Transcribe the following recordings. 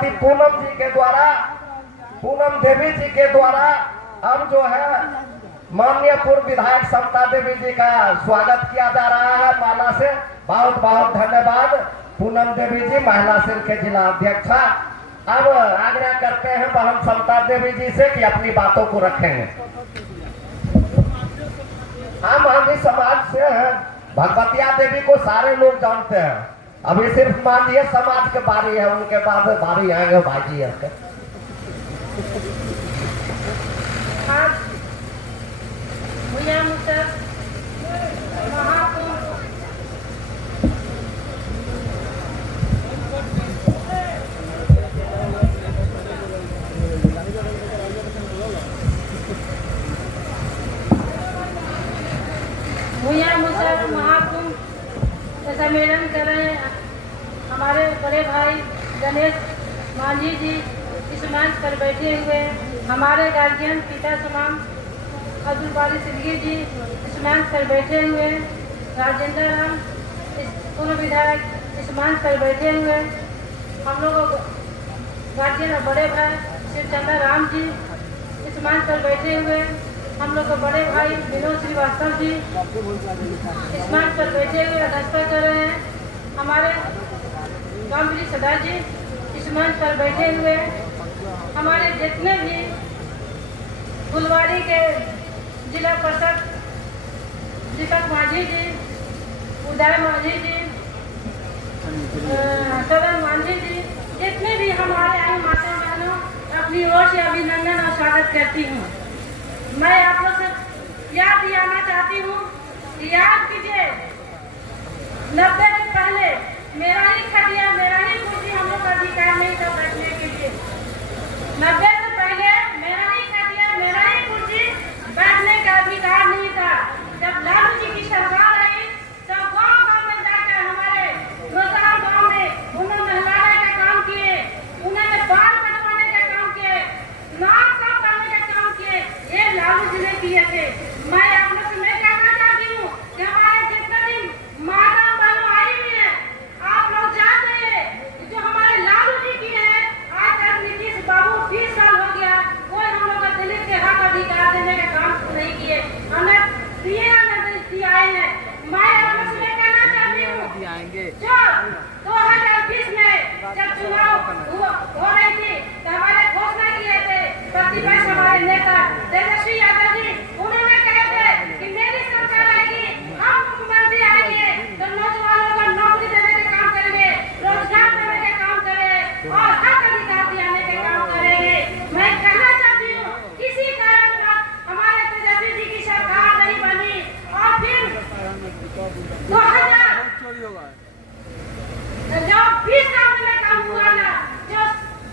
श्रीमती पूनम जी के द्वारा, पूनम देवी जी के द्वारा अब जो है माननीय पूर्व विधायक समता देवी जी का स्वागत किया जा रहा है माला से। बहुत बहुत धन्यवाद पूनम देवी जी, महिला सेल के जिला अध्यक्षा। अब आग्रह करते हैं बहन समता देवी जी से कि अपनी बातों को रखेंगे। हम आदमी समाज से हैं, भगवतिया देवी को सारे लोग जानते हैं। अभी सिर्फ माननीय समाज के बारी है, उनके बाद बारी आएंगे भाईजी के। महाकुंभ सम्मेलन कर रहे हैं। हमारे बड़े भाई गणेश मांझी जी इस मंच पर बैठे हुए हैं। हमारे गार्जियन पिता समान अब्दुल बारी सिद्दीकी जी इस मंच पर बैठे हुए हैं। राजेंद्र राम पूर्व विधायक इस मंच पर बैठे हुए हैं। हम लोग गार्जियन और बड़े भाई शिवचंद्र राम जी इस मंच पर बैठे हुए हैं। हम लोग को बड़े भाई विनोद श्रीवास्तव जी इस मंच पर बैठे हुए अध्यक्षता कर रहे हैं। हमारे गांधी सदा जी इस मंच पर बैठे हुए हैं। हमारे जितने भी फुलवाड़ी के जिला परिषद दीपक मांझी जी, उदय मांझी जी, सदन मांझी जी, जितने भी हमारे आए माता बहनों, अपनी ओर से अभिनंदन और स्वागत करती हूँ। मैं आप लोग से याद दिलाना चाहती हूँ कि याद कीजिए 90 के पहले मेरा ही खटिया, मेरा ही कुर्सी हम लोग का अधिकार नहीं था बैठने के लिए। 90 से पहले मेरा ही खटिया, मेरा ही कुर्सी बैठने का अधिकार नहीं था। जब लालू जी की सरकार आई तब गाँव में जाकर हमारे रोजगार गाँव में उन्होंने नहलाने का काम किए, उन्होंने बाल कटवाने का काम किए, नाक साफ करने का काम किए। ये लालू जी ने किए थे। मैं आप लोग से मैं कहना चाहती हूँ कि हमारे जितने भी माता बहनों आई हुई है, आप लोग जानते हैं जो हमारे लालू जी की है। आज तक नीतीश बाबू 20 साल हो गया, कोई हम लोग को दलित के हक अधिकार देने का काम नहीं किए। हमें दिए आए हैं। मैं आप लोग से कहना चाहती हूँ जो 2020 में जब चुनाव हो रही थी तो हमारे घोषणा किए थे प्रतिपक्ष हमारे नेता तेजस्वी यादव जी, उन्होंने कहे थे कि मेरी सरकार आएगी, हम मुख्यमंत्री आएंगे तो नौजवानों को नौकरी देने का काम करेंगे, रोजगार देने का काम करेंगे और हक अधिकार दिलाने का काम करेंगे। मैं कहना चाहती हूँ किसी कारण हमारे तेजस्वी जी की सरकार नहीं बनी और फिर 20 साल में काम हुआ ना, जो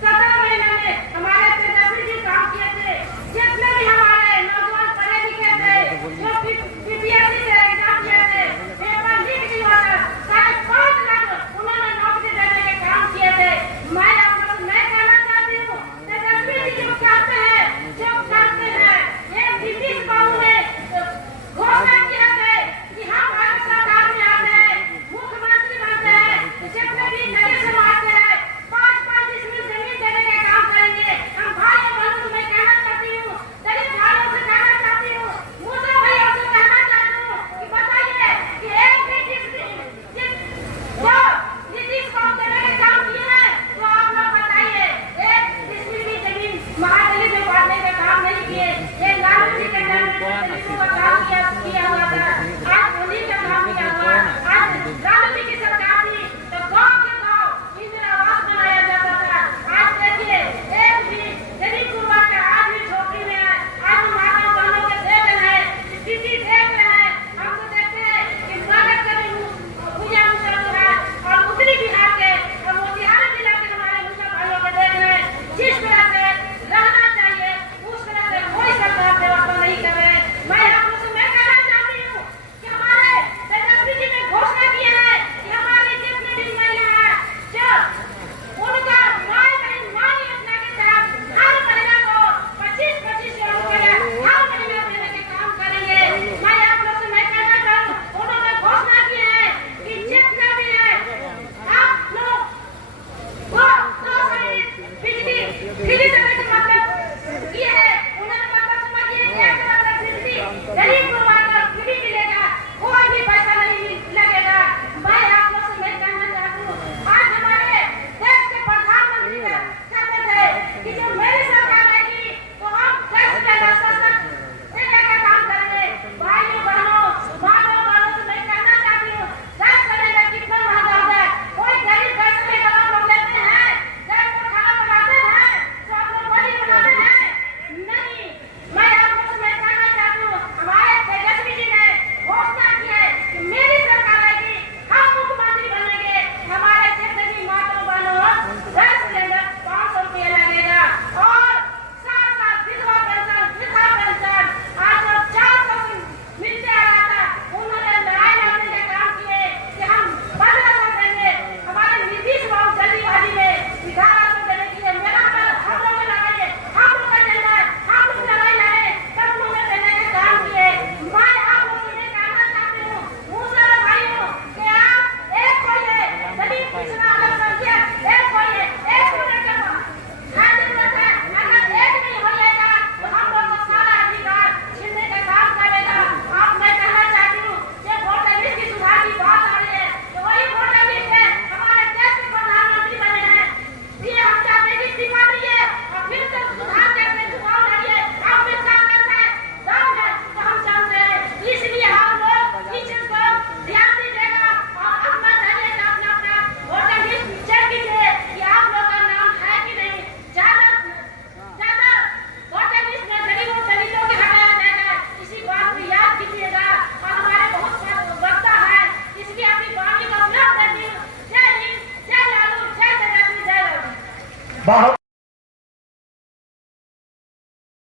17 महीने में हमारे तेजस्वी जी काम किए थे। जितने भी हमारे नौजवान पढ़े लिखे थे, जो पीपीएससी से एग्जाम दिए थे, पेपर लीक नहीं हुआ था, 5.5 लाख उन्होंने नौकरी देने के काम किए थे। मैं आप लोग मैं कहना चाहती हूँ तेजस्वी जी जो कहते हैं, जो करते हैं, ये नीतीश बाबू ने घोषणा किया है कि हम भारत सरकार में आते हैं, मुख्यमंत्री बनते हैं, जितने भी नए समाज के हैं 5-5 डिसमिल जमीन देने का काम करेंगे। हम भाई बहनों से मैं कहना चाहती हूँ, दलित भाइयों से कहना चाहती हूँ, मुस्लिम भाइयों से कहना चाहती हूँ कि बताइए कि एक भी जो नीतीश बाबू देने का काम किए हैं तो आप लोग बताइए। एक डिसमिल भी जमीन महादलित में बांटने का काम नहीं किए। ये लालू जी के नाम